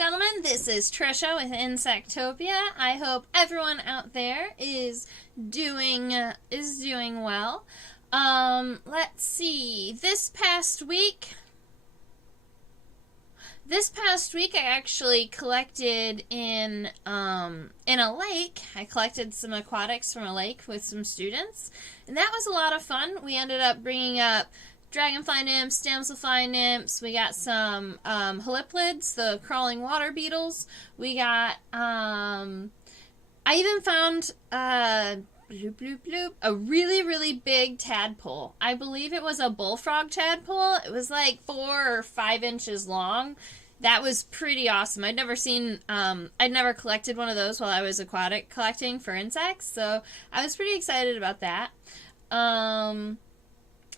gentlemen, this is Trisha with Insectopia. I hope everyone out there is doing well. Let's see. This past week I actually collected in a lake. I collected some aquatics from a lake with some students, and that was a lot of fun. We ended up bringing up dragonfly nymphs, damselfly nymphs. We got some haliplids, the crawling water beetles. We got I even found bloop, bloop, bloop, a really, really big tadpole. I believe it was a bullfrog tadpole. It was like 4 or 5 inches long. That was pretty awesome. I'd never collected one of those while I was aquatic collecting for insects, so I was pretty excited about that.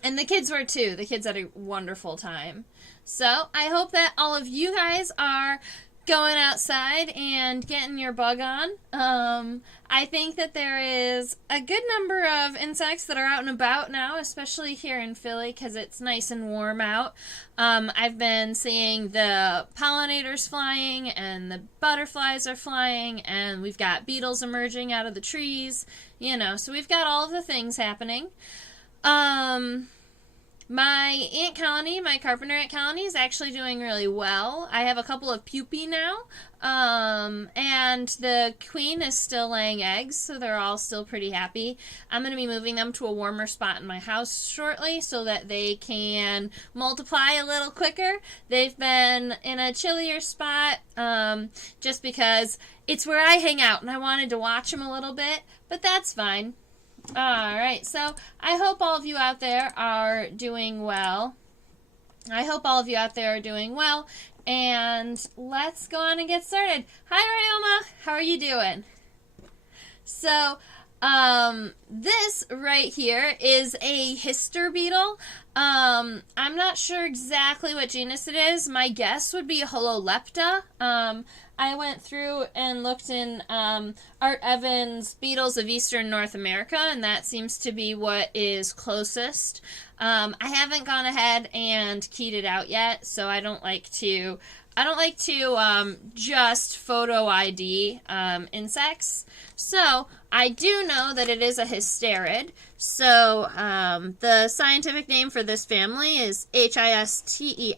And the kids were too. The kids had a wonderful time. So I hope that all of you guys are going outside and getting your bug on. I think that there is a good number of insects that are out and about now, especially here in Philly because it's nice and warm out. I've been seeing the pollinators flying and the butterflies are flying, and we've got beetles emerging out of the trees, so we've got all of the things happening. My ant colony, my carpenter ant colony, is actually doing really well. I have a couple of pupae now, and the queen is still laying eggs, so they're all still pretty happy. I'm going to be moving them to a warmer spot in my house shortly so that they can multiply a little quicker. They've been in a chillier spot just because it's where I hang out, and I wanted to watch them a little bit, but that's fine. Alright, so I hope all of you out there are doing well. And let's go on and get started. Hi, Ryoma. How are you doing? So, this right here is a Hister beetle. I'm not sure exactly what genus it is. My guess would be Hololepta. I went through and looked in Art Evans' Beetles of Eastern North America, and that seems to be what is closest. I haven't gone ahead and keyed it out yet, so I don't like to just photo ID insects. So I do know that it is a hysterid. So the scientific name for this family is Histeridae.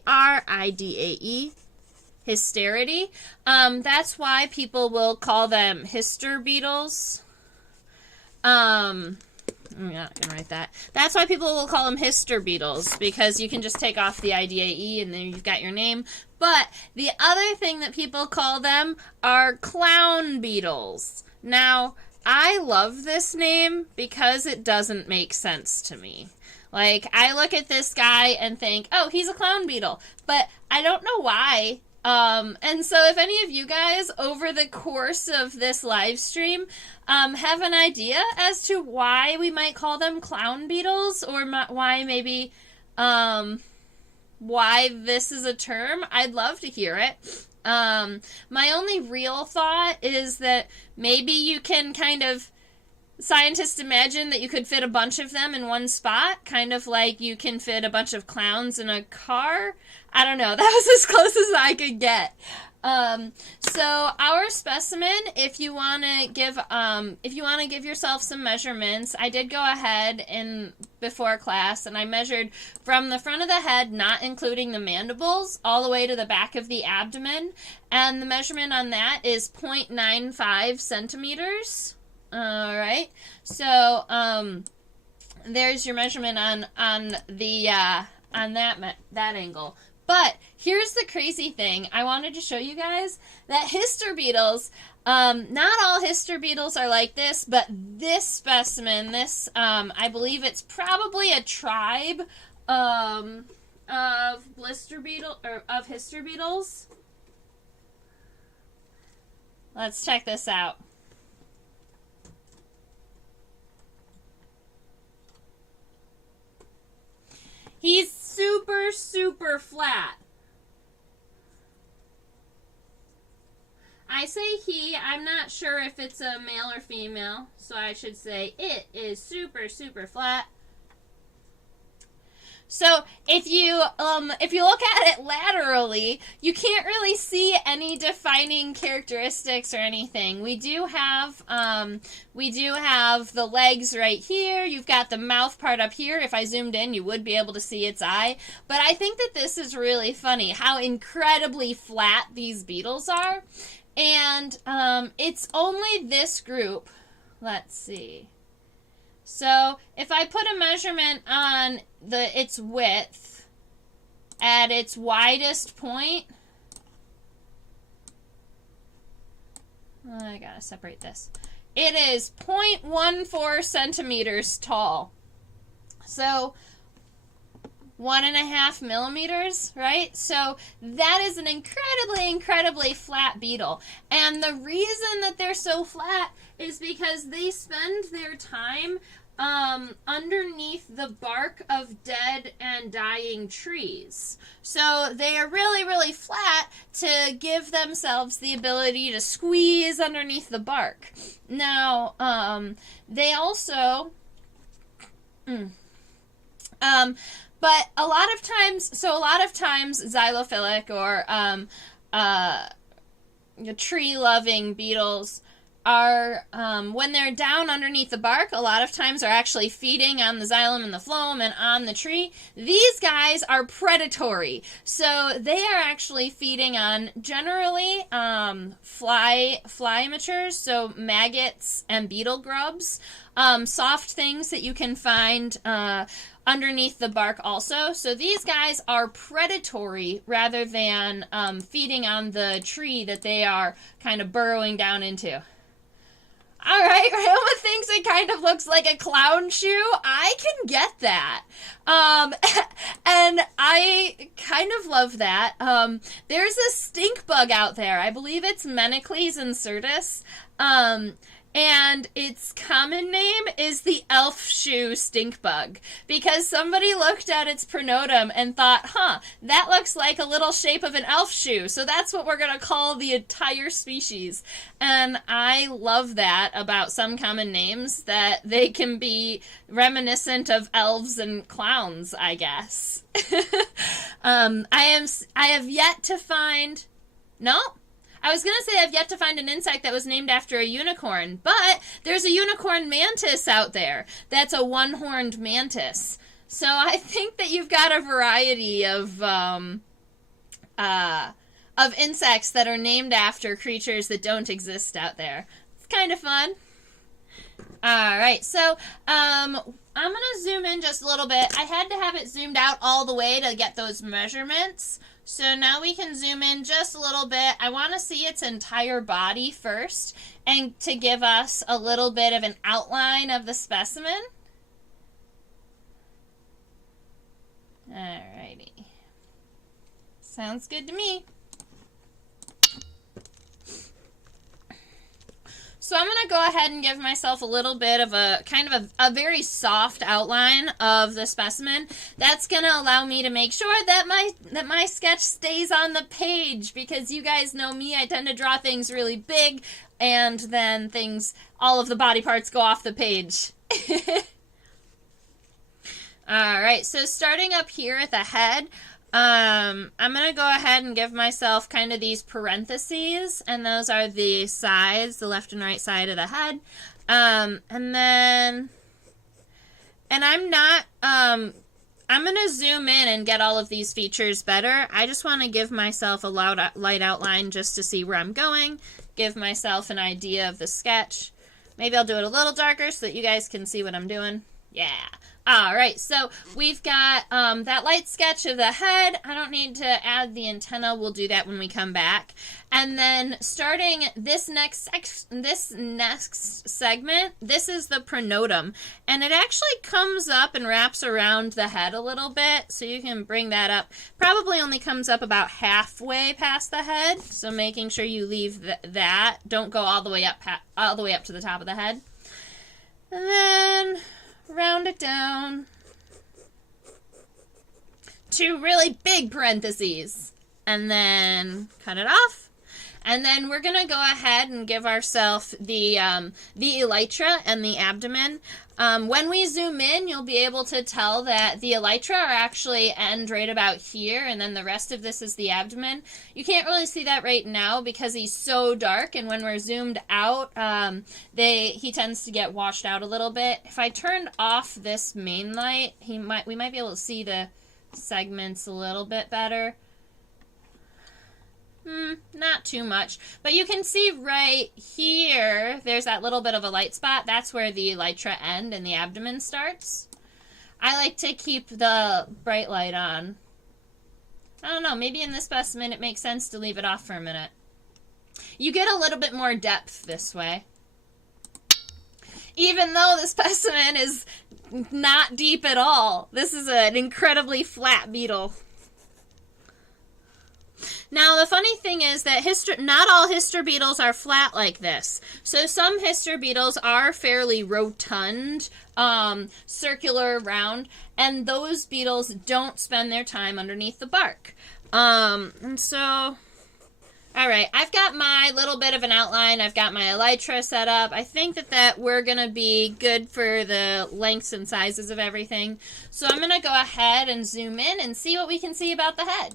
Hysteridae. That's why people will call them Hister beetles. I'm not going to write that. That's why people will call them Hister beetles, because you can just take off the IDAE and then you've got your name. But the other thing that people call them are clown beetles. Now, I love this name because it doesn't make sense to me. Like, I look at this guy and think, oh, he's a clown beetle. But I don't know why. And so if any of you guys over the course of this live stream have an idea as to why we might call them clown beetles, or why maybe why this is a term, I'd love to hear it. My only real thought is that maybe you can kind of, scientists imagine that you could fit a bunch of them in one spot, kind of like you can fit a bunch of clowns in a car. I don't know. That was as close as I could get. So our specimen, if you want to give yourself some measurements, I did go ahead before class and I measured from the front of the head, not including the mandibles, all the way to the back of the abdomen, and the measurement on that is 0.95 centimeters. All right. So there's your measurement on that angle. But here's the crazy thing. I wanted to show you guys that Hister beetles, not all Hister beetles are like this, but this specimen, I believe it's probably a tribe of blister beetle or of Hister beetles. Let's check this out. He's super, super flat. I say he, I'm not sure if it's a male or female, so I should say it is super, super flat. So if you look at it laterally, you can't really see any defining characteristics or anything. We do have the legs right here. You've got the mouth part up here. If I zoomed in, you would be able to see its eye. But I think that this is really funny, how incredibly flat these beetles are. And it's only this group. Let's see. So if I put a measurement on its width at its widest point, I gotta separate this. It is 0.14 centimeters tall. So 1.5 millimeters, right? So that is an incredibly flat beetle. And the reason that they're so flat is because they spend their time underneath the bark of dead and dying trees. So they are really flat to give themselves the ability to squeeze underneath the bark. Now, they also... but a lot of times xylophilic or tree-loving beetles are, when they're down underneath the bark, a lot of times are actually feeding on the xylem and the phloem and on the tree. These guys are predatory. So they are actually feeding on generally fly matures, so maggots and beetle grubs, soft things that you can find underneath the bark also. So these guys are predatory rather than feeding on the tree that they are kind of burrowing down into. All right, Roma thinks it kind of looks like a clown shoe. I can get that. And I kind of love that. There's a stink bug out there. I believe it's Menacles incertus. And its common name is the elf shoe stink bug, because somebody looked at its pronodum and thought, that looks like a little shape of an elf shoe, so that's what we're going to call the entire species. And I love that about some common names, that they can be reminiscent of elves and clowns, I guess. I have yet to find... No? I was going to say I've yet to find an insect that was named after a unicorn, but there's a unicorn mantis out there. That's a one-horned mantis. So I think that you've got a variety of insects that are named after creatures that don't exist out there. It's kind of fun. All right, so I'm going to zoom in just a little bit. I had to have it zoomed out all the way to get those measurements. So now we can zoom in just a little bit. I want to see its entire body first, and to give us a little bit of an outline of the specimen. Alrighty. Sounds good to me. So I'm going to go ahead and give myself a little bit of a kind of a very soft outline of the specimen. That's going to allow me to make sure that my sketch stays on the page, because you guys know me, I tend to draw things really big, and then all of the body parts go off the page. Alright, so starting up here at the head, I'm going to go ahead and give myself kind of these parentheses, and those are the sides, the left and right side of the head. And I'm going to zoom in and get all of these features better. I just want to give myself a light outline just to see where I'm going, give myself an idea of the sketch. Maybe I'll do it a little darker so that you guys can see what I'm doing. Yeah. Alright, so we've got that light sketch of the head. I don't need to add the antenna. We'll do that when we come back. And then starting this next segment, this is the pronodum. And it actually comes up and wraps around the head a little bit. So you can bring that up. Probably only comes up about halfway past the head. So making sure you leave that. Don't go all the way up to the top of the head. And then round it down to really big parentheses, and then cut it off. And then we're going to go ahead and give ourselves the elytra and the abdomen. When we zoom in, you'll be able to tell that the elytra are actually end right about here, and then the rest of this is the abdomen. You can't really see that right now because he's so dark, and when we're zoomed out, he tends to get washed out a little bit. If I turned off this main light, we might be able to see the segments a little bit better. Not too much. But you can see right here, there's that little bit of a light spot. That's where the elytra end and the abdomen starts. I like to keep the bright light on. I don't know, maybe in this specimen it makes sense to leave it off for a minute. You get a little bit more depth this way. Even though the specimen is not deep at all. This is an incredibly flat beetle. Now, the funny thing is that not all Hister beetles are flat like this. So some Hister beetles are fairly rotund, circular, round, and those beetles don't spend their time underneath the bark. And so, all right, I've got my little bit of an outline. I've got my elytra set up. I think that we're going to be good for the lengths and sizes of everything. So I'm going to go ahead and zoom in and see what we can see about the head.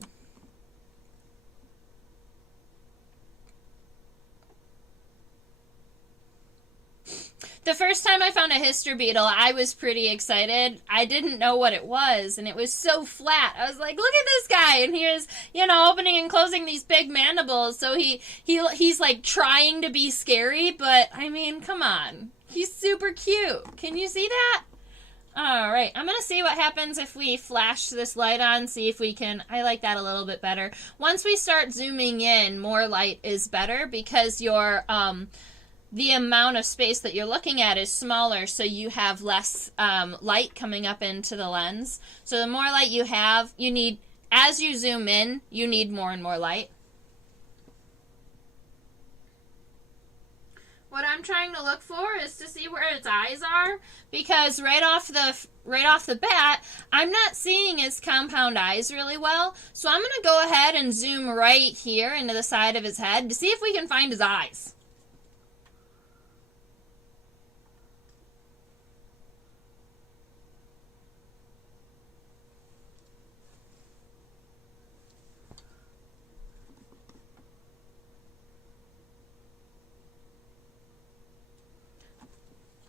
The first time I found a Hister beetle, I was pretty excited. I didn't know what it was, and it was so flat. I was like, look at this guy, and he was, opening and closing these big mandibles, so he's like trying to be scary, but, I mean, come on. He's super cute. Can you see that? Alright, I'm going to see what happens if we flash this light on, see if we can, I like that a little bit better. Once we start zooming in, more light is better, because your, the amount of space that you're looking at is smaller, so you have less light coming up into the lens. So the more light you have, as you zoom in, you need more and more light. What I'm trying to look for is to see where its eyes are, because right off the bat, I'm not seeing its compound eyes really well. So I'm going to go ahead and zoom right here into the side of his head to see if we can find his eyes.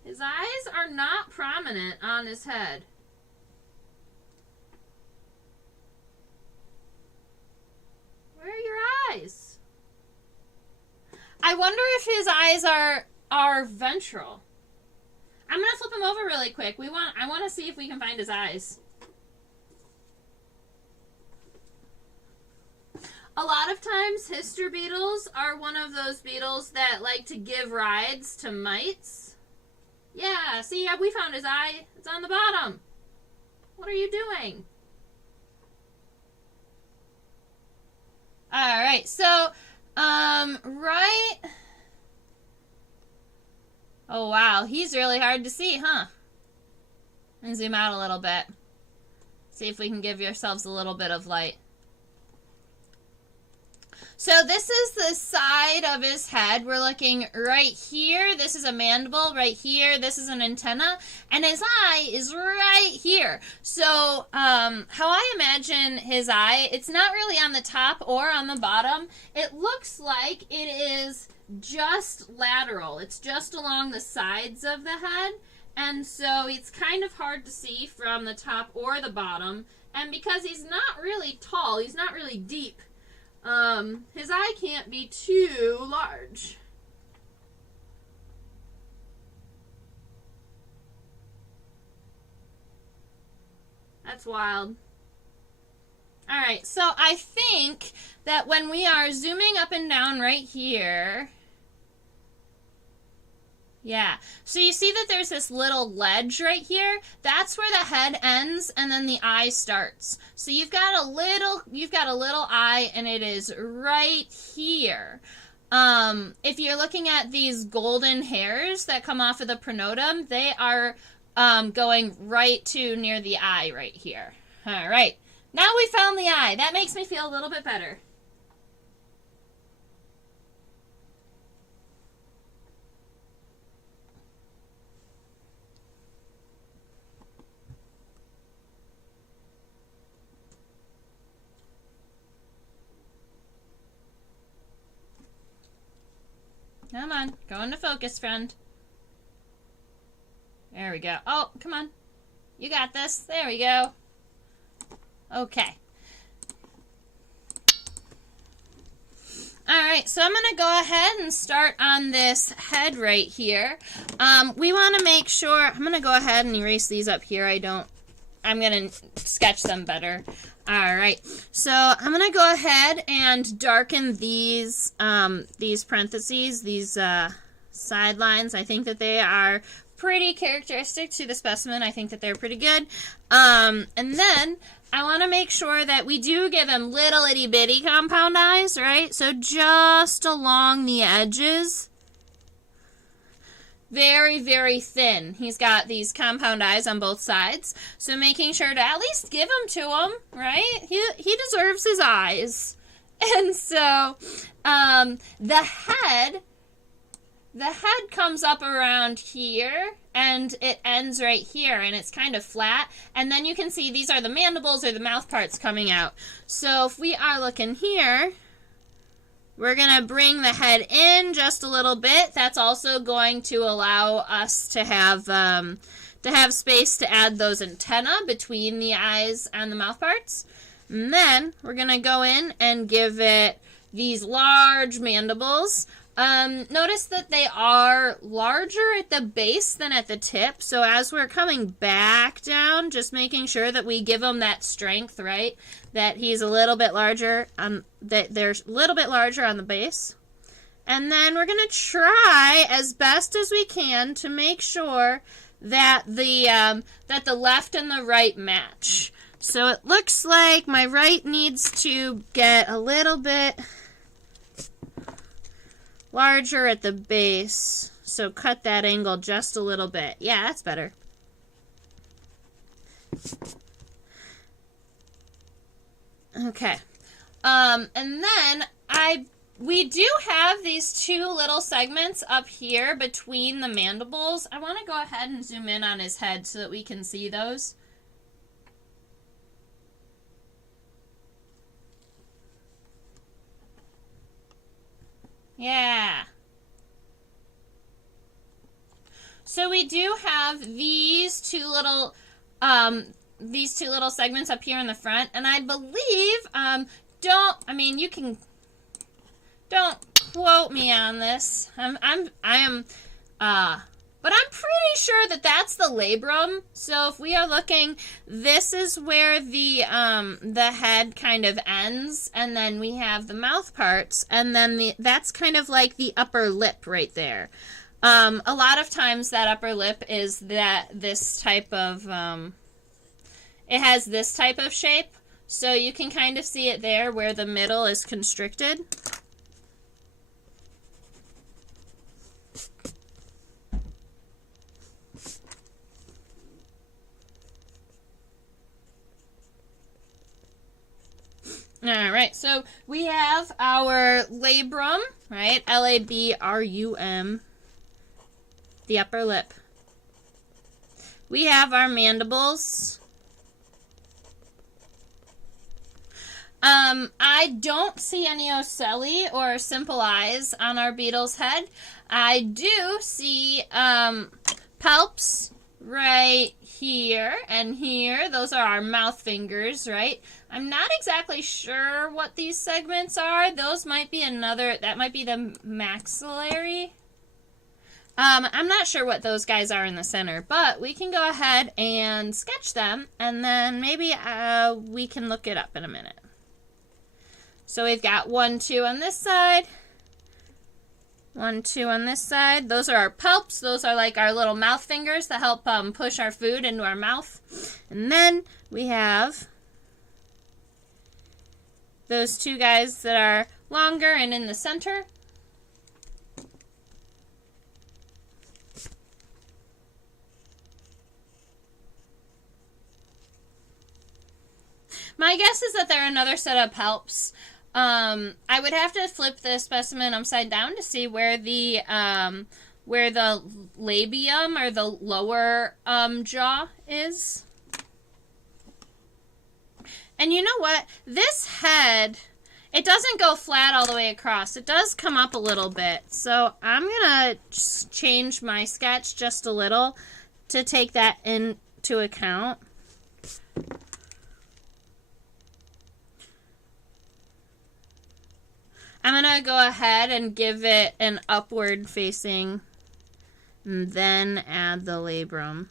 His eyes are not prominent on his head. Where are your eyes? I wonder if his eyes are ventral. I'm going to flip him over really quick. I want to see if we can find his eyes. A lot of times, Hister beetles are one of those beetles that like to give rides to mites. Yeah, see, we found his eye. It's on the bottom. What are you doing? Alright, so, right... Oh, wow, he's really hard to see, huh? And zoom out a little bit. See if we can give yourselves a little bit of light. So this is the side of his head. We're looking right here. This is a mandible right here. This is an antenna. And his eye is right here. So how I imagine his eye, it's not really on the top or on the bottom. It looks like it is just lateral. It's just along the sides of the head. And so it's kind of hard to see from the top or the bottom. And because he's not really tall, he's not really deep, his eye can't be too large. That's wild. Alright, so I think that when we are zooming up and down right here, yeah, so you see that there's this little ledge right here. That's where the head ends and then the eye starts. So you've got a little eye and it is right here. If you're looking at these golden hairs that come off of the Pronodum, they are going right to near the eye right here. All right, now we found the eye. That makes me feel a little bit better. Come on. Go into focus, friend. There we go. Oh, come on. You got this. There we go. Okay. Alright, so I'm going to go ahead and start on this head right here. We want to make sure, I'm going to go ahead and erase these up here. I'm going to sketch them better. Alright, so I'm going to go ahead and darken these parentheses, these sidelines. I think that they are pretty characteristic to the specimen. I think that they're pretty good. And then I want to make sure that we do give him little itty bitty compound eyes, right? So just along the edges. Very, very thin. He's got these compound eyes on both sides. So making sure to at least give them to him, right? He deserves his eyes. And so the head comes up around here, and it ends right here, and it's kind of flat. And then you can see these are the mandibles or the mouth parts coming out. So if we are looking here, we're going to bring the head in just a little bit. That's also going to allow us to have space to add those antennae between the eyes and the mouth parts. And then we're going to go in and give it these large mandibles. Notice that they are larger at the base than at the tip. So as we're coming back down, just making sure that we give them that strength, right? That he's a little bit larger, that they're a little bit larger on the base. And then we're going to try as best as we can to make sure that the left and the right match. So it looks like my right needs to get a little bit larger at the base, so cut that angle just a little bit. Yeah, that's better. Okay. And then we do have these two little segments up here between the mandibles. I want to go ahead and zoom in on his head so that we can see those. Yeah. So we do have these two little segments up here in the front, and I believe don't quote me on this. But I'm pretty sure that that's the labrum. So if we are looking, this is where the head kind of ends, and then we have the mouth parts, and then that's kind of like the upper lip right there. A lot of times that upper lip is this type of, it has this type of shape. So you can kind of see it there where the middle is constricted. Alright, so we have our labrum, right? Labrum, the upper lip. We have our mandibles. I don't see any ocelli or simple eyes on our beetle's head. I do see palps right here and here. Those are our mouth fingers, right? I'm not exactly sure what these segments are. Those might be that might be the maxillary. I'm not sure what those guys are in the center, but we can go ahead and sketch them, and then maybe we can look it up in a minute. So we've got 1, 2 on this side. 1, 2 on this side. Those are our palps. Those are like our little mouth fingers that help push our food into our mouth. And then we have those two guys that are longer and in the center. My guess is that they're another set of palps. I would have to flip the specimen upside down to see where the labium or the lower jaw is. And you know what? This head It doesn't go flat all the way across. It does come up a little bit. So I'm going to change my sketch just a little to take that into account. I'm going to go ahead and give it an upward facing and then add the labrum.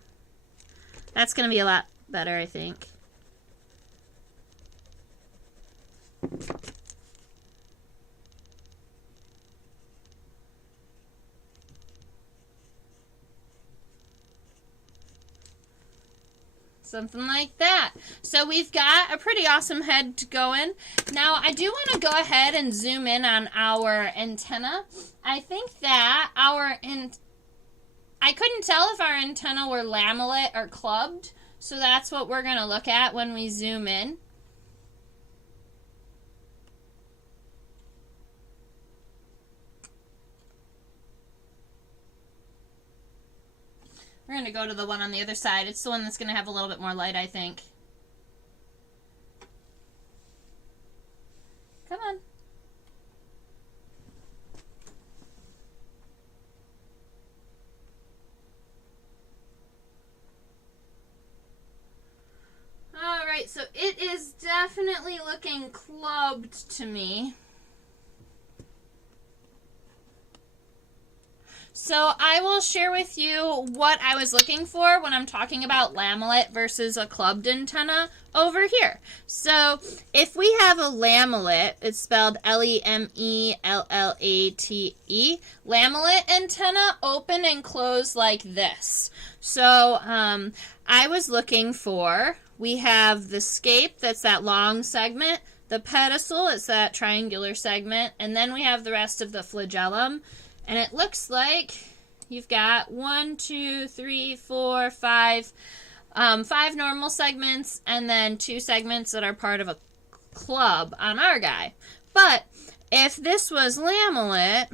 That's going to be a lot better, I think. Something like that. So we've got a pretty awesome head going. Now I do want to go ahead and zoom in on our antenna. I think that I couldn't tell if our antenna were lamellate or clubbed, so that's what we're going to look at when we zoom in. We're going to go to the one on the other side. It's the one that's going to have a little bit more light, I think. Come on. All right, so it is definitely looking clubbed to me. So I will share with you what I was looking for when I'm talking about lamellate versus a clubbed antenna over here. So if we have a lamellate, it's spelled Lemellate, lamellate antenna open and close like this. So I was looking for, we have the scape, that's that long segment, the pedicel, it's that triangular segment, and then we have the rest of the flagellum. And it looks like you've got 1, 2, 3, 4, 5, 5 normal segments, and then 2 segments that are part of a club on our guy. But if this was lamellate,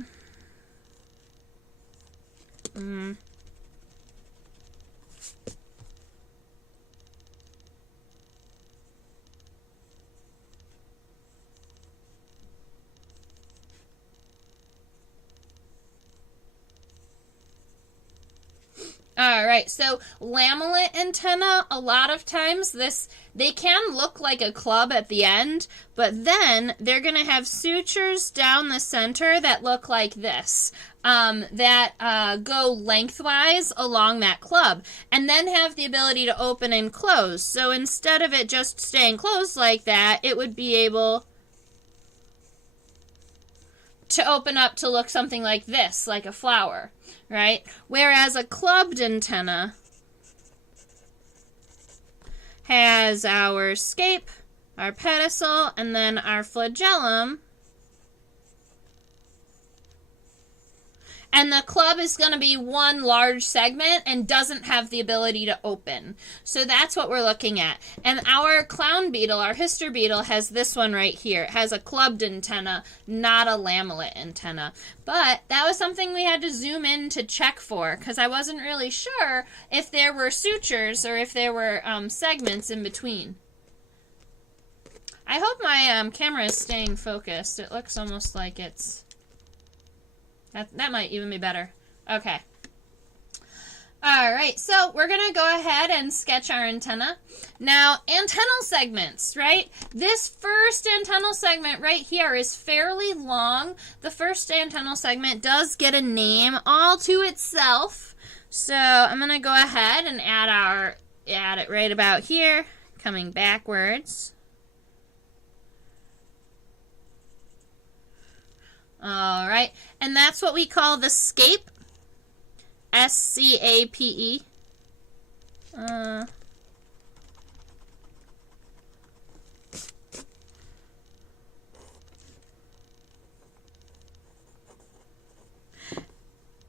all right, so lamellate antenna, a lot of times they can look like a club at the end, but then they're going to have sutures down the center that look like this, that go lengthwise along that club, and then have the ability to open and close. So instead of it just staying closed like that, it would be able to open up to look something like this, like a flower, right? Whereas a clubbed antenna has our scape, our pedicel, and then our flagellum. And the club is going to be one large segment and doesn't have the ability to open. So that's what we're looking at. And our clown beetle, our Hister beetle, has this one right here. It has a clubbed antenna, not a lamellate antenna. But that was something we had to zoom in to check for, because I wasn't really sure if there were sutures or if there were segments in between. I hope my camera is staying focused. It looks almost like it's... That might even be better. Okay. All right, so we're going to go ahead and sketch our antenna. Now, antennal segments, right? This first antennal segment right here is fairly long. The first antennal segment does get a name all to itself. So I'm going to go ahead and add it right about here, coming backwards. All right, and that's what we call the scape, S-C-A-P-E.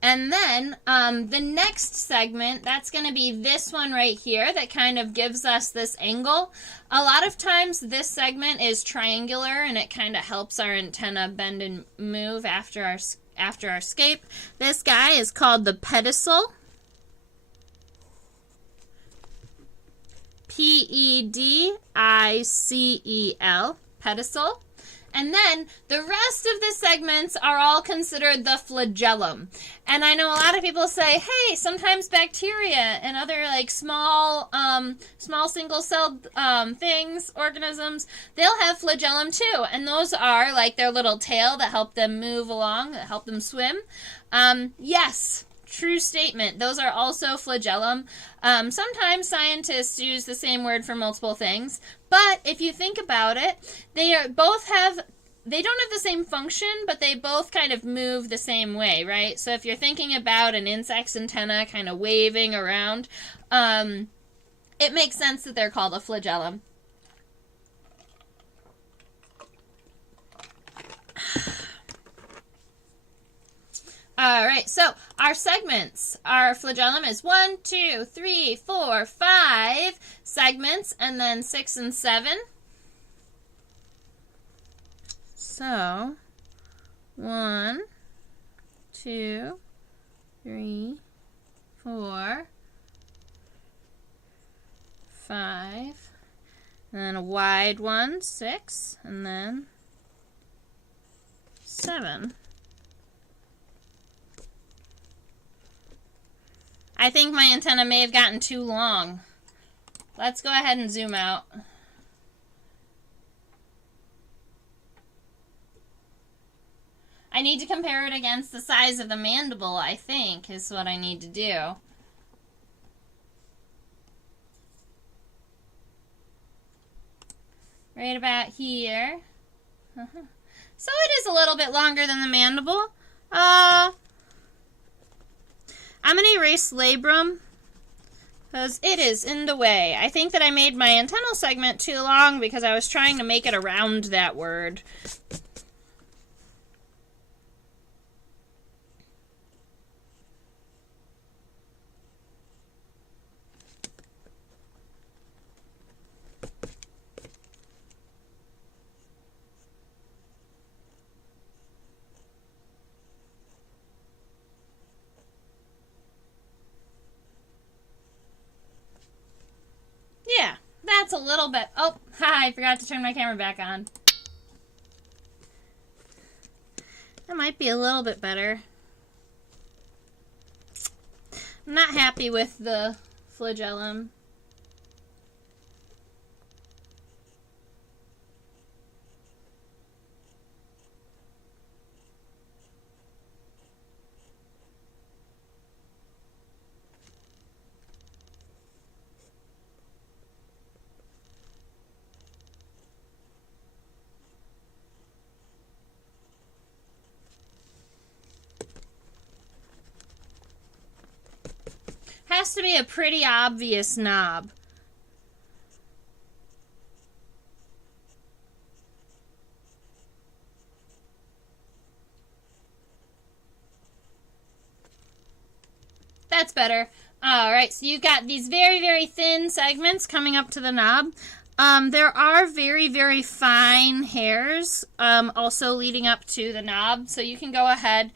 And then the next segment, that's going to be this one right here that kind of gives us this angle. A lot of times this segment is triangular and it kind of helps our antenna bend and move after our scape. This guy is called the pedicel. P-E-D-I-C-E-L, pedicel. And then the rest of the segments are all considered the flagellum. And I know a lot of people say, hey, sometimes bacteria and other like small single-celled things, organisms, they'll have flagellum too. And those are like their little tail that help them move along, that help them swim. Yes. True statement. Those are also flagellum. Sometimes scientists use the same word for multiple things, but if you think about it, they don't have the same function, but they both kind of move the same way, right? So if you're thinking about an insect's antenna kind of waving around, it makes sense that they're called a flagellum. All right, so our segments, our flagellum is 1, 2, 3, 4, 5 segments, and then 6 and 7. So, 1, 2, 3, 4, 5, and then a wide one, 6, and then 7. I think my antenna may have gotten too long. Let's go ahead and zoom out. I need to compare it against the size of the mandible, I think, is what I need to do. Right about here. So it is a little bit longer than the mandible. I'm going to erase labrum because it is in the way. I think that I made my antennal segment too long because I was trying to make it around that word. Yeah, that's a little bit... Oh, I forgot to turn my camera back on. That might be a little bit better. I'm not happy with the flagellum. Has to be a pretty obvious knob. That's better. All right, so you've got these very, very thin segments coming up to the knob. There are very, very fine hairs also leading up to the knob, so you can go ahead...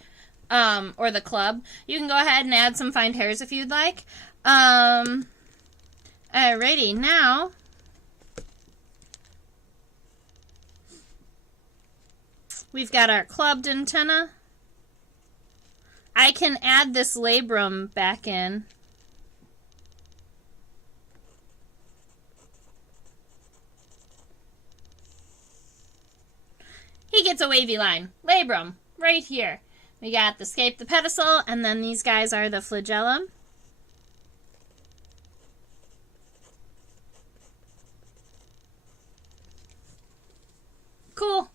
or the club. You can go ahead and add some fine hairs if you'd like. Alrighty, now we've got our clubbed antenna. I can add this labrum back in. He gets a wavy line. Labrum, right here. We got the scape, the pedicel, and then these guys are the flagellum. Cool.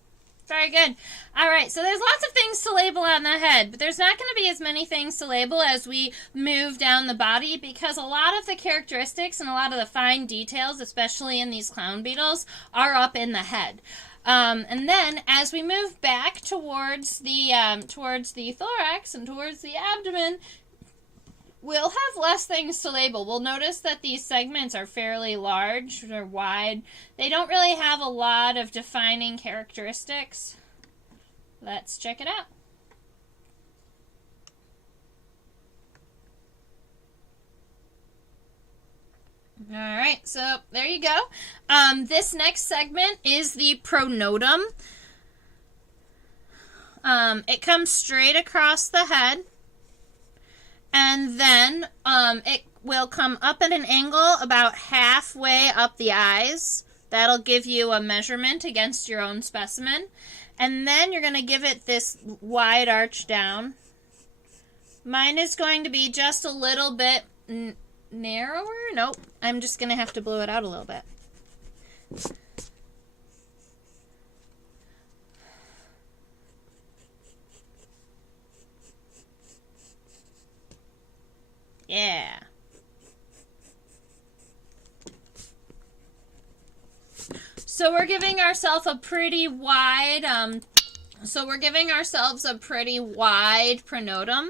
Very good. All right, so there's lots of things to label on the head, but there's not going to be as many things to label as we move down the body because a lot of the characteristics and a lot of the fine details, especially in these clown beetles, are up in the head. And then as we move back towards the thorax and towards the abdomen, we'll have less things to label. We'll notice that these segments are fairly large or wide. They don't really have a lot of defining characteristics. Let's check it out. All right, so there you go. This next segment is the pronotum. it comes straight across the head, and then it will come up at an angle about halfway up the eyes. That'll give you a measurement against your own specimen. And then you're going to give it this wide arch down. Mine is going to be just a little bit narrower. Nope, I'm just going to have to blow it out a little bit. Yeah. So we're giving ourselves a pretty wide, pronotum,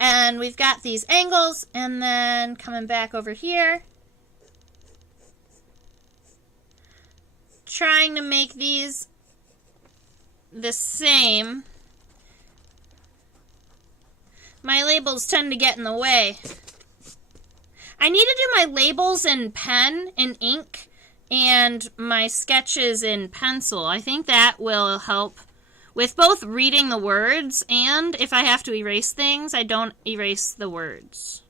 and we've got these angles, and then coming back over here, trying to make these the same. My labels tend to get in the way. I need to do my labels in pen, in ink, and my sketches in pencil. I think that will help with both reading the words, and if I have to erase things, I don't erase the words.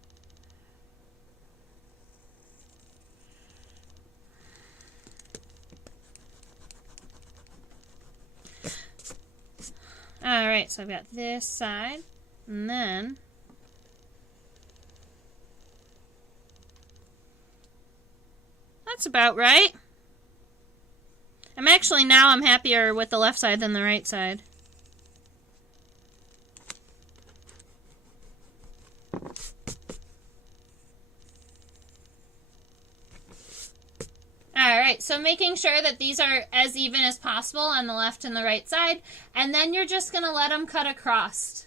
Alright, so I've got this side, and then that's about right. I'm happier with the left side than the right side. Alright, so making sure that these are as even as possible on the left and the right side, and then you're just going to let them cut across.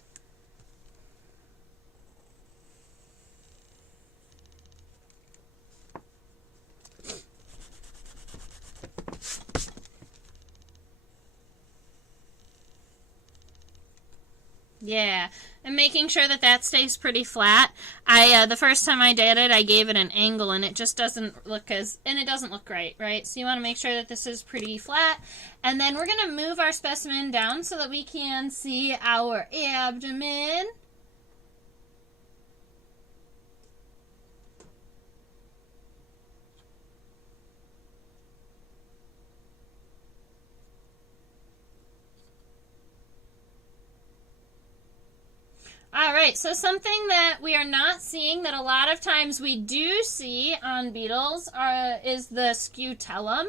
Yeah, and making sure that that stays pretty flat. The first time I did it, I gave it an angle, and it just doesn't look it doesn't look right? So you want to make sure that this is pretty flat. And then we're going to move our specimen down so that we can see our abdomen. Alright, so something that we are not seeing that a lot of times we do see on beetles is the Skeutelum.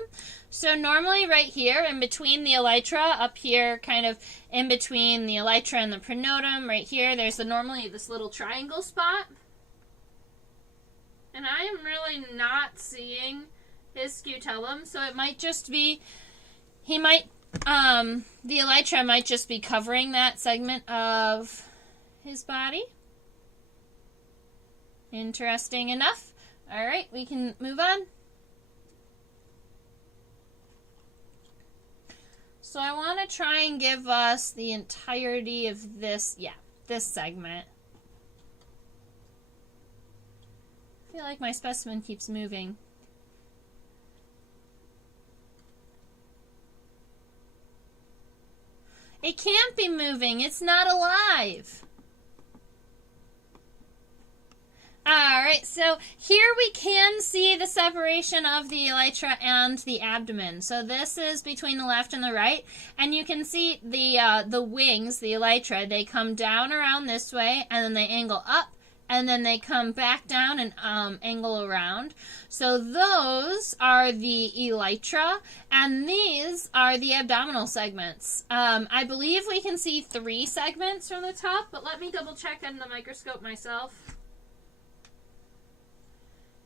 So normally right here in between the elytra, up here kind of in between the elytra and the pronotum, right here, there's normally this little triangle spot. And I am really not seeing his Skeutelum, so it might just be, the elytra might just be covering that segment of his body. Interesting enough. Alright, we can move on. So I want to try and give us the entirety of this, this segment. I feel like my specimen keeps moving. It can't be moving, it's not alive. Alright, so here we can see the separation of the elytra and the abdomen. So this is between the left and the right, and you can see the wings, the elytra, they come down around this way, and then they angle up, and then they come back down and angle around. So those are the elytra, and these are the abdominal segments. I believe we can see 3 segments from the top, but let me double check on the microscope myself.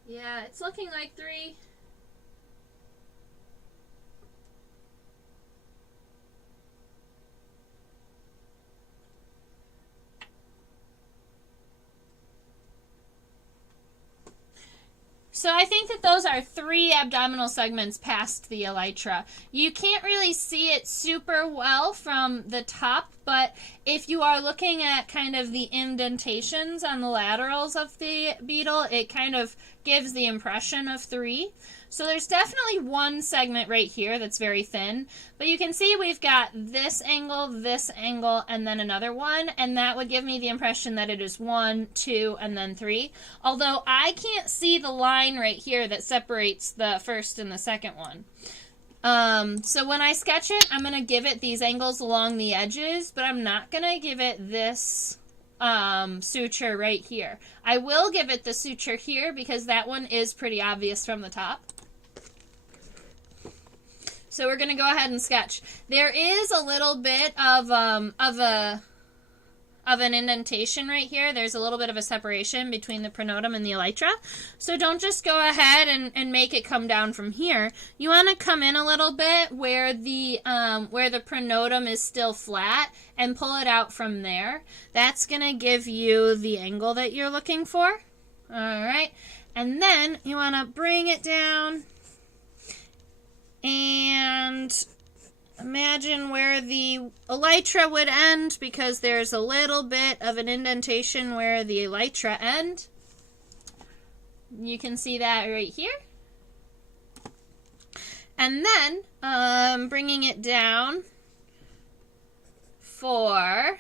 Yeah, it's looking like 3. So I think that those are 3 abdominal segments past the elytra. You can't really see it super well from the top, but if you are looking at kind of the indentations on the laterals of the beetle, it kind of gives the impression of 3. So there's definitely one segment right here that's very thin, but you can see we've got this angle, and then another one, and that would give me the impression that it is 1, 2, and then 3. Although I can't see the line right here that separates the first and the second one. So when I sketch it, I'm going to give it these angles along the edges, but I'm not going to give it this suture right here. I will give it the suture here because that one is pretty obvious from the top. So we're going to go ahead and sketch. There is a little bit of an indentation right here. There's a little bit of a separation between the pronotum and the elytra. So don't just go ahead and make it come down from here. You want to come in a little bit where the pronotum is still flat and pull it out from there. That's going to give you the angle that you're looking for. All right. And then you want to bring it down and imagine where the elytra would end, because there's a little bit of an indentation where the elytra end. You can see that right here. And then bringing it down for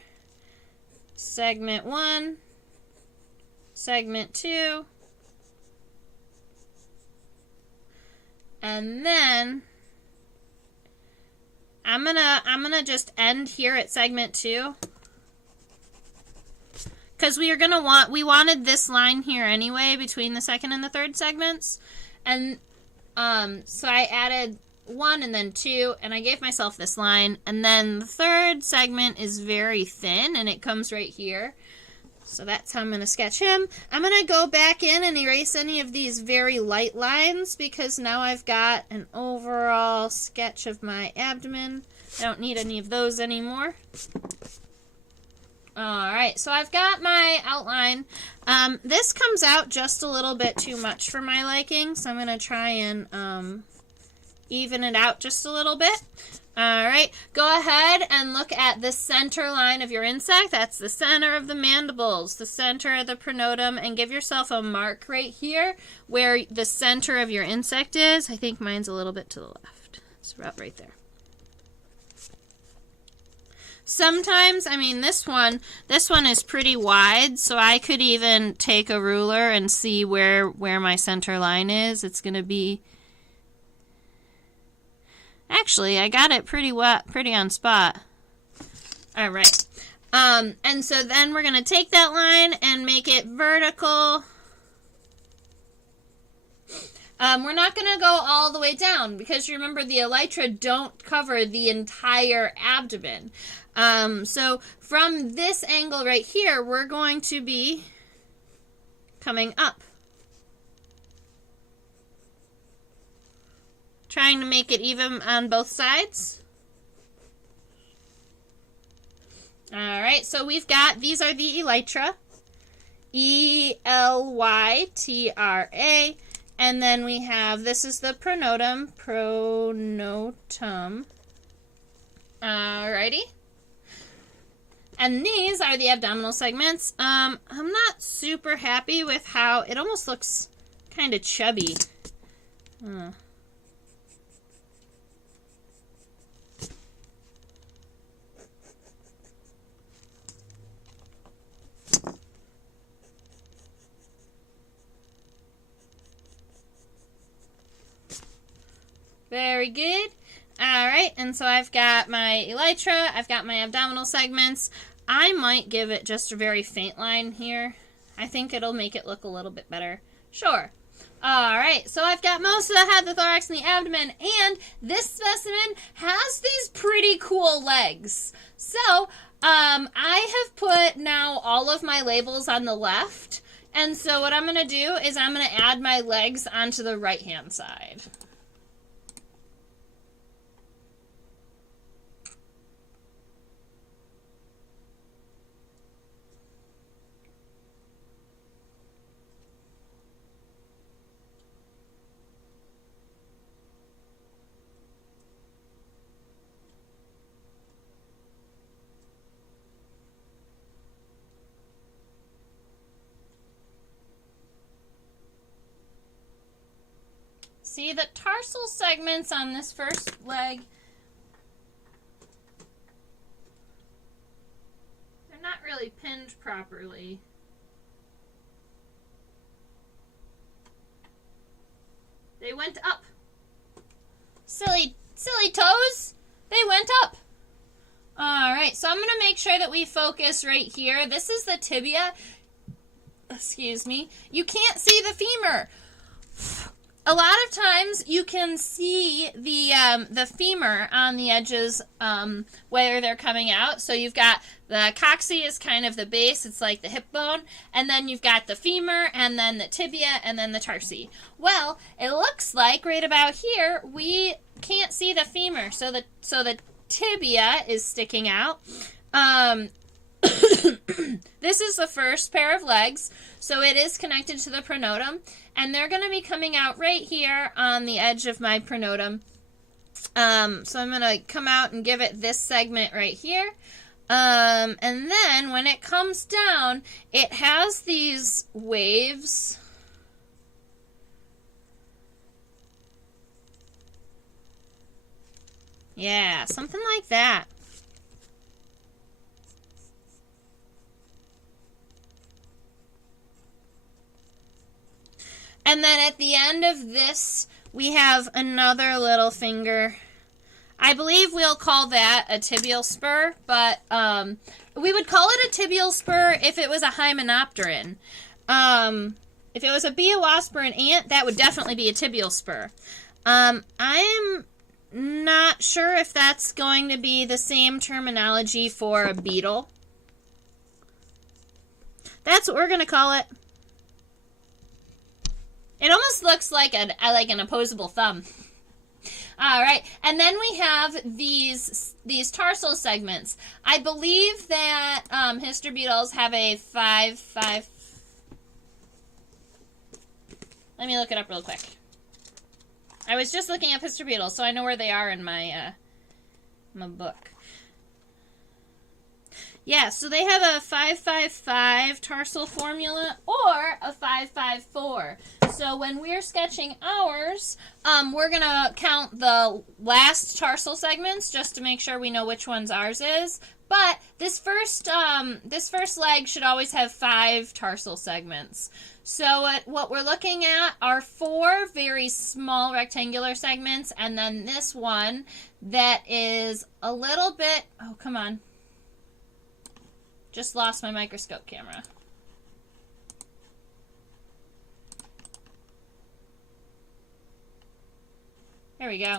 segment 1, segment 2, and then I'm gonna just end here at segment 2, because we wanted this line here anyway between the second and the third segments, and so I added 1 and then 2, and I gave myself this line, and then the third segment is very thin and it comes right here. So that's how I'm going to sketch him. I'm going to go back in and erase any of these very light lines, because now I've got an overall sketch of my abdomen. I don't need any of those anymore. Alright, so I've got my outline. This comes out just a little bit too much for my liking, so I'm going to try and even it out just a little bit. Alright, go ahead and look at the center line of your insect. That's the center of the mandibles, the center of the pronotum, and give yourself a mark right here where the center of your insect is. I think mine's a little bit to the left. It's about right there. Sometimes, I mean, this one is pretty wide, so I could even take a ruler and see where my center line is. It's going to be... Actually, I got it pretty on spot. All right. And so then we're going to take that line and make it vertical. We're not going to go all the way down, because remember, the elytra don't cover the entire abdomen. So from this angle right here, we're going to be coming up, trying to make it even on both sides. Alright, so we've got, these are the elytra, E-L-Y-T-R-A, and then we have, this is the pronotum, Alrighty. And these are the abdominal segments. I'm not super happy with how, it almost looks kind of chubby. Very good. Alright, and so I've got my elytra, I've got my abdominal segments. I might give it just a very faint line here. I think it'll make it look a little bit better. Sure. Alright, so I've got most of the head, the thorax, and the abdomen, and this specimen has these pretty cool legs. So, I have put now all of my labels on the left, and so what I'm going to do is I'm going to add my legs onto the right-hand side. See, the tarsal segments on this first leg, they're not really pinned properly. They went up. Silly toes. They went up. All right, so I'm going to make sure that we focus right here. This is the tibia. Excuse me. You can't see the femur. A lot of times you can see the femur on the edges where they're coming out. So you've got the coccyx is kind of the base. It's like the hip bone. And then you've got the femur and then the tibia and then the tarsi. Well, it looks like right about here we can't see the femur. So the tibia is sticking out. This is the first pair of legs, so it is connected to the pronotum, and they're going to be coming out right here on the edge of my pronotum. So I'm going to come out and give it this segment right here. And then when it comes down, it has these waves. Yeah, something like that. And then at the end of this, we have another little finger. I believe we'll call that a tibial spur, but we would call it a tibial spur if it was a hymenopteran. If it was a bee, a wasp, or an ant, that would definitely be a tibial spur. I am not sure if that's going to be the same terminology for a beetle. That's what we're going to call it. It almost looks like an opposable thumb. All right, and then we have these tarsal segments. I believe that Hister beetles have a 5-5. Let me look it up real quick. I was just looking up Hister beetles, so I know where they are in my my book. Yeah, so they have a 5-5-5 tarsal formula or a 5-5-4. So when we're sketching ours, we're going to count the last tarsal segments just to make sure we know which ones ours is. But this first leg should always have 5 tarsal segments. So what we're looking at are 4 very small rectangular segments, and then this one that is a little bit, oh, come on. Just lost my microscope camera. There we go.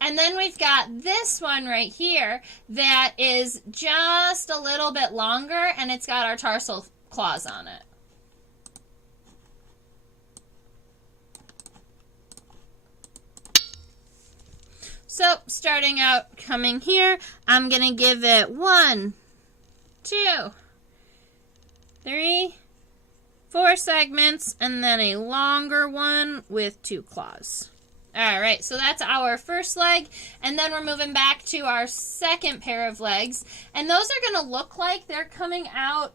And then we've got this one right here that is just a little bit longer, and it's got our tarsal claws on it. So, starting out coming here, I'm going to give it 1, 2, 3, 4 segments, and then a longer one with 2 claws. All right, so that's our first leg, and then we're moving back to our second pair of legs, and those are going to look like they're coming out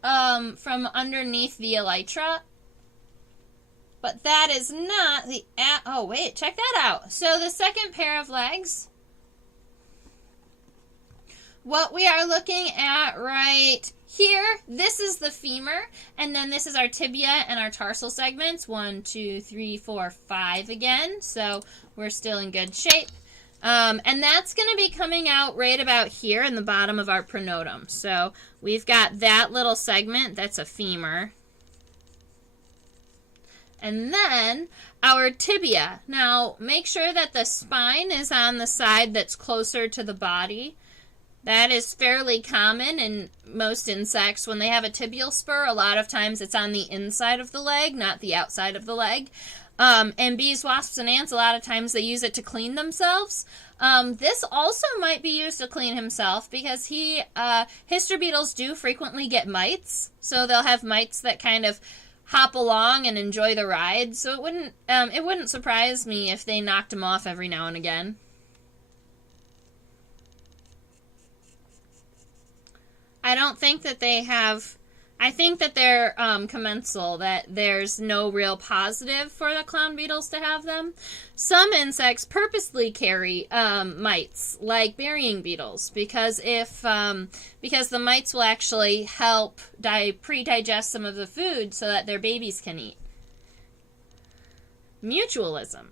from underneath the elytra, but that is not the, oh wait, check that out. So the second pair of legs, what we are looking at right here, this is the femur, and then this is our tibia and our tarsal segments. 1, 2, 3, 4, 5 again, so we're still in good shape. And that's going to be coming out right about here in the bottom of our pronotum. So we've got that little segment, that's a femur. And then our tibia. Now, make sure that the spine is on the side that's closer to the body. That is fairly common in most insects. When they have a tibial spur, a lot of times it's on the inside of the leg, not the outside of the leg. And bees, wasps, and ants, a lot of times they use it to clean themselves. This also might be used to clean himself because Hister beetles do frequently get mites. So they'll have mites that kind of hop along and enjoy the ride. So it wouldn't surprise me if they knocked him off every now and again. I don't think that they have, I think that they're commensal, that there's no real positive for the clown beetles to have them. Some insects purposely carry mites, like burying beetles, because because the mites will actually help pre-digest some of the food so that their babies can eat. Mutualism.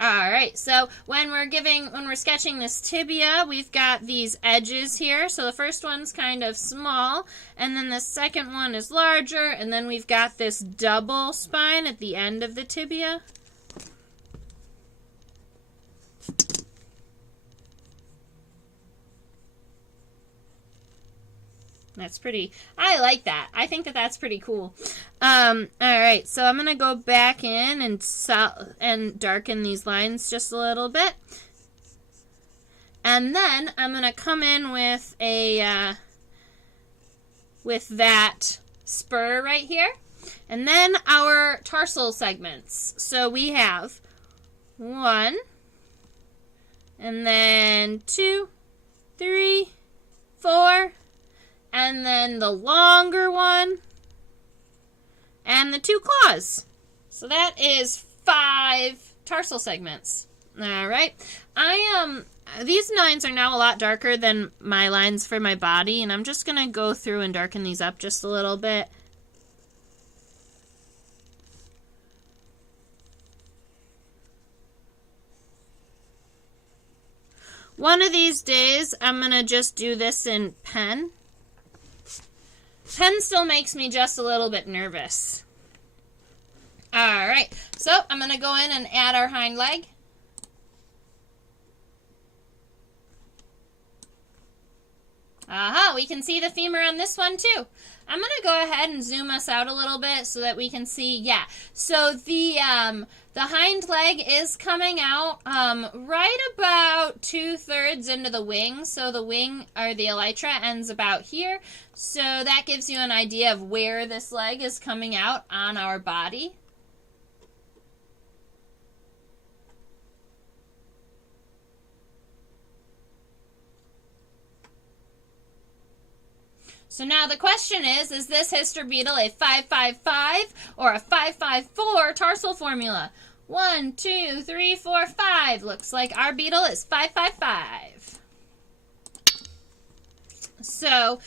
All right, so when we're sketching this tibia, we've got these edges here. So the first one's kind of small, and then the second one is larger, and then we've got this double spine at the end of the tibia. That's pretty, I like that. I think that that's pretty cool. All right, so I'm going to go back in and darken these lines just a little bit. And then I'm going to come in with with that spur right here. And then our tarsal segments. So we have 1, and then 2, 3, 4, and then the longer one, and the 2 claws. So that is 5 tarsal segments. All right. These lines are now a lot darker than my lines for my body, and I'm just going to go through and darken these up just a little bit. One of these days, I'm going to just do this in pen. Pen still makes me just a little bit nervous. All right, so I'm going to go in and add our hind leg. Aha, we can see the femur on this one too. I'm going to go ahead and zoom us out a little bit so that we can see, yeah. So the hind leg is coming out right about 2/3 into the wing. So the wing, or the elytra, ends about here. So that gives you an idea of where this leg is coming out on our body. So now the question is this Hister beetle a 5-5-5 or a 5-5-4 tarsal formula? 1, 2, 3, 4, 5. Looks like our beetle is 5-5-5. So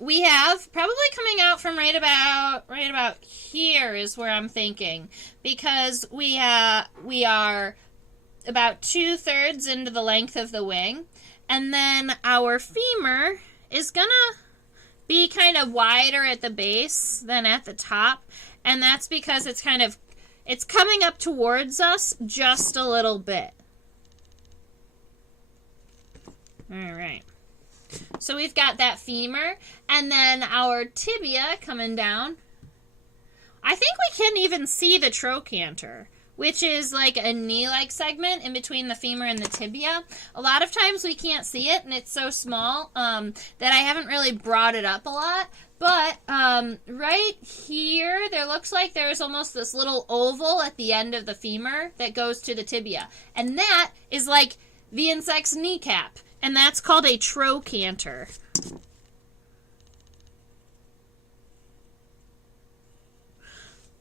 we have probably coming out from right about here is where I'm thinking, because we are about 2/3 into the length of the wing, and then our femur is gonna be kind of wider at the base than at the top, and that's because it's coming up towards us just a little bit. All right. So we've got that femur, and then our tibia coming down. I think we can even see the trochanter, which is like a knee-like segment in between the femur and the tibia. A lot of times we can't see it, and it's so small that I haven't really brought it up a lot. But right here, there looks like there's almost this little oval at the end of the femur that goes to the tibia. And that is like the insect's kneecap, and that's called a trochanter.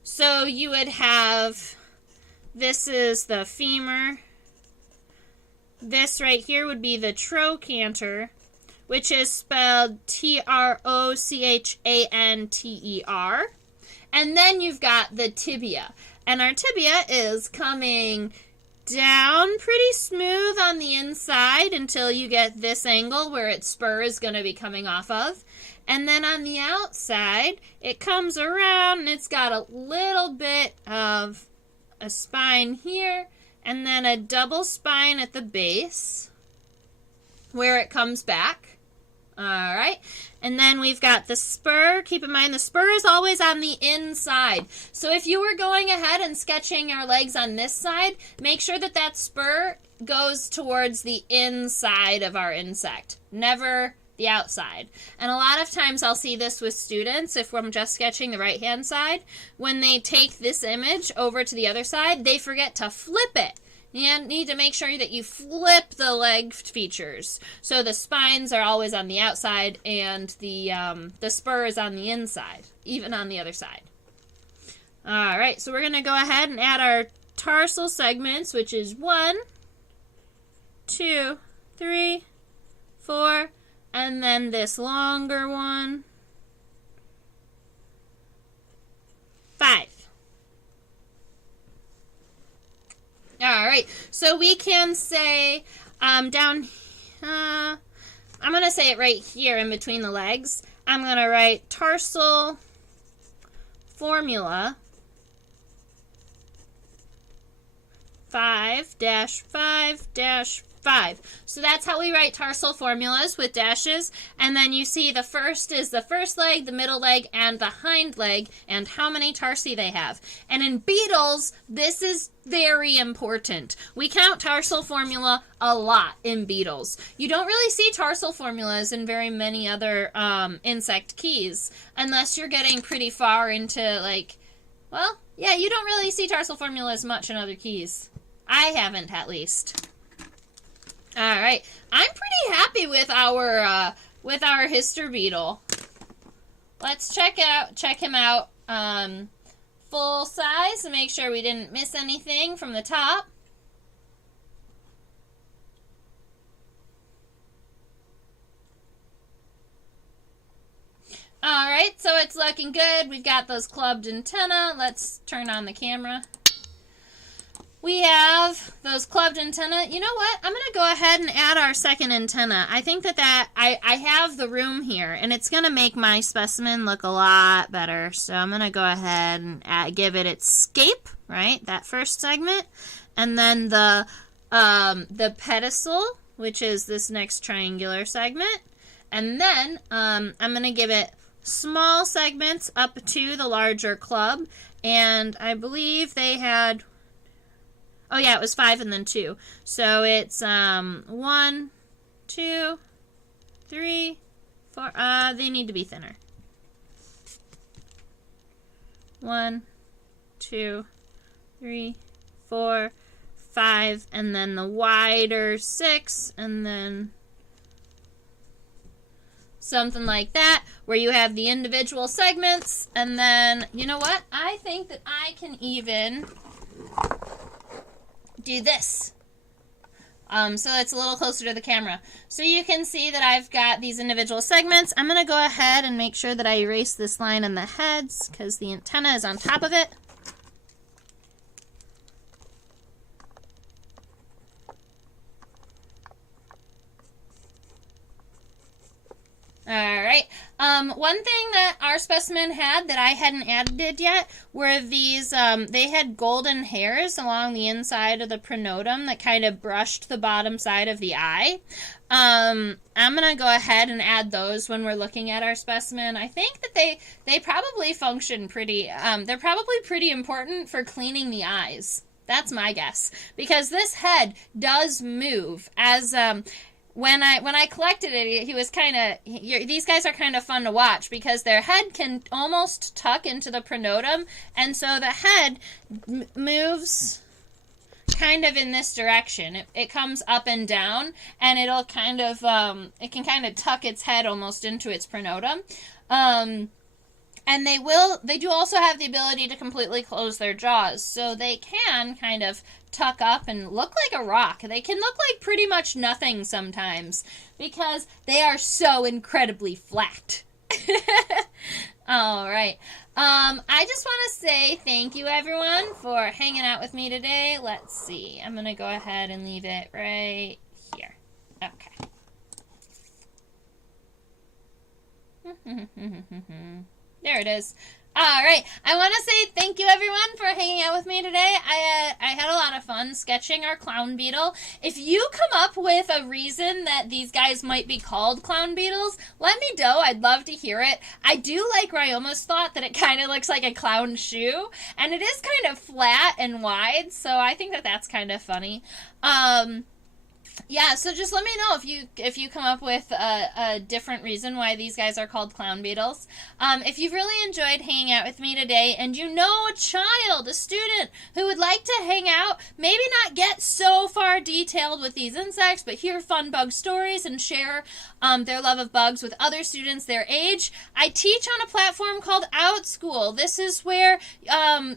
So you would have... This is the femur. This right here would be the trochanter, which is spelled Trochanter. And then you've got the tibia. And our tibia is coming down pretty smooth on the inside until you get this angle where its spur is going to be coming off of. And then on the outside, it comes around and it's got a little bit of a spine here, and then a double spine at the base where it comes back. All right. And then we've got the spur. Keep in mind the spur is always on the inside. So if you were going ahead and sketching our legs on this side, make sure that that spur goes towards the inside of our insect, never the outside. And a lot of times I'll see this with students if I'm just sketching the right hand side. When they take this image over to the other side, they forget to flip it. You need to make sure that you flip the leg features. So the spines are always on the outside and the spur is on the inside, even on the other side. All right, so we're going to go ahead and add our tarsal segments, which is 1, 2, 3, 4, and then this longer one, 5. All right, so we can say I'm going to say it right here in between the legs. I'm going to write tarsal formula 5-5-5. So that's how we write tarsal formulas, with dashes. And then you see the first is the first leg, the middle leg, and the hind leg, and how many tarsi they have. And in beetles, this is very important. We count tarsal formula a lot in beetles. You don't really see tarsal formulas in very many other insect keys, unless you're getting pretty far into, like, well, yeah, you don't really see tarsal formulas much in other keys. I haven't, at least. All right, I'm pretty happy with our Hister beetle. Let's check him out full size to make sure we didn't miss anything from the top. All right, so it's looking good. We've got those clubbed antennae. Let's turn on the camera. We have those clubbed antennae. You know what? I'm going to go ahead and add our second antenna. I think that I have the room here, and it's going to make my specimen look a lot better. So I'm going to go ahead and give it its scape, right? That first segment. And then the pedicel, which is this next triangular segment. And then I'm going to give it small segments up to the larger club. And I believe they had... Oh, yeah, it was 5 and then 2. So it's 1, 2, 3, 4. They need to be thinner. 1, 2, 3, 4, 5, and then the wider 6, and then something like that, where you have the individual segments. And then, you know what? I think that I can even do this. So it's a little closer to the camera. So you can see that I've got these individual segments. I'm going to go ahead and make sure that I erase this line in the heads because the antenna is on top of it. All right. One thing that our specimen had that I hadn't added yet were these, they had golden hairs along the inside of the pronotum that kind of brushed the bottom side of the eye. I'm going to go ahead and add those when we're looking at our specimen. I think that they probably function pretty, they're probably pretty important for cleaning the eyes. That's my guess. Because this head does move as, when I collected it, he was kind of, these guys are kind of fun to watch because their head can almost tuck into the pronotum, and so the head moves kind of in this direction. It comes up and down, and it'll kind of, it can kind of tuck its head almost into its pronotum. And they do also have the ability to completely close their jaws, so they can kind of tuck up and look like a rock. They can look like pretty much nothing sometimes because they are so incredibly flat. All right. I just want to say thank you, everyone, for hanging out with me today. Let's see. I'm going to go ahead and leave it right here. Okay. There it is. All right. I want to say thank you, everyone, for hanging out with me today. I had a lot of fun sketching our clown beetle. If you come up with a reason that these guys might be called clown beetles, let me know. I'd love to hear it. I do like Ryoma's thought that it kind of looks like a clown shoe, and it is kind of flat and wide, so I think that that's kind of funny. Yeah, so just let me know if you come up with a different reason why these guys are called clown beetles. If you've really enjoyed hanging out with me today, and you know a child, a student who would like to hang out, maybe not get so far detailed with these insects, but hear fun bug stories and share their love of bugs with other students their age, I teach on a platform called OutSchool. This is where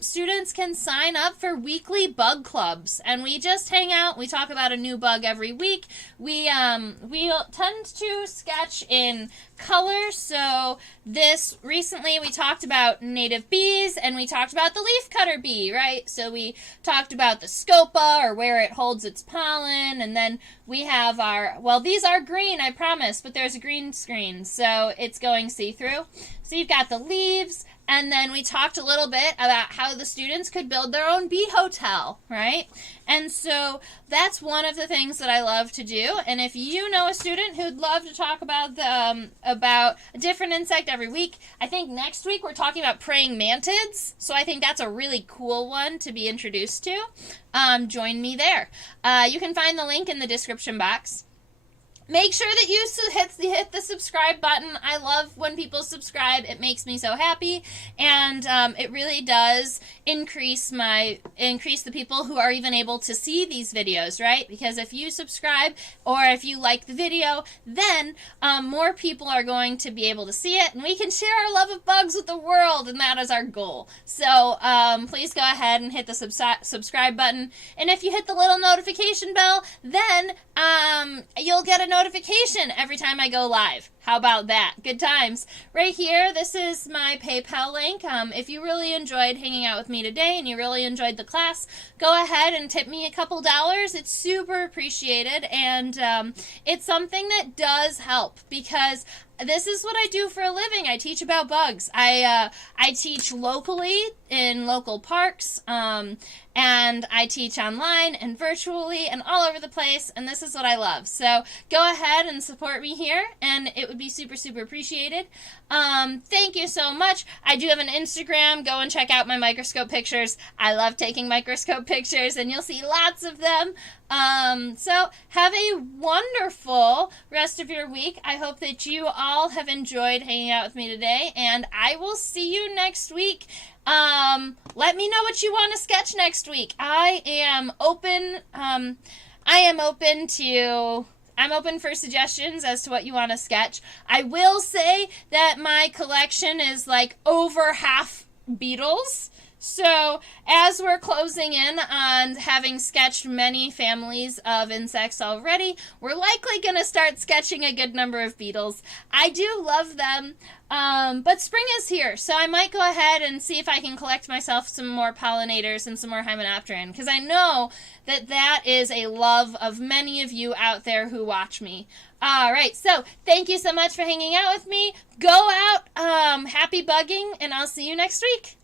students can sign up for weekly bug clubs, and we just hang out. We talk about a new bug every week. We tend to sketch in color. So this recently we talked about native bees, and we talked about the leafcutter bee, right? So we talked about the scopa, or where it holds its pollen, and then we have our, well, these are green, I promise, but there's a green screen, so it's going see-through. So you've got the leaves, and then we talked a little bit about how the students could build their own bee hotel, right? And so that's one of the things that I love to do. And if you know a student who'd love to talk about about a different insect every week, I think next week we're talking about praying mantids. So I think that's a really cool one to be introduced to. Join me there. You can find the link in the description box. Make sure that you hit the subscribe button. I love when people subscribe. It makes me so happy, and it really does increase the people who are even able to see these videos, right? Because if you subscribe, or if you like the video, then more people are going to be able to see it, and we can share our love of bugs with the world, and that is our goal. So please go ahead and hit the subscribe button, and if you hit the little notification bell, then you'll get a notification every time I go live. How about that? Good times. Right here, this is my PayPal link. If you really enjoyed hanging out with me today and you really enjoyed the class, go ahead and tip me a couple dollars. It's super appreciated, and it's something that does help, because this is what I do for a living. I teach about bugs. I teach locally in local parks, and I teach online and virtually and all over the place, and this is what I love. So go ahead and support me here, and it would be super, super appreciated. Thank you so much. I do have an Instagram. Go and check out my microscope pictures. I love taking microscope pictures, and you'll see lots of them. So have a wonderful rest of your week. I hope that you all have enjoyed hanging out with me today, and I will see you next week. Let me know what you want to sketch next week. I'm open for suggestions as to what you want to sketch. I will say that my collection is like over half beetles. So as we're closing in on having sketched many families of insects already, we're likely going to start sketching a good number of beetles. I do love them, but spring is here, so I might go ahead and see if I can collect myself some more pollinators and some more Hymenopteran, because I know that that is a love of many of you out there who watch me. All right, so thank you so much for hanging out with me. Go out, happy bugging, and I'll see you next week.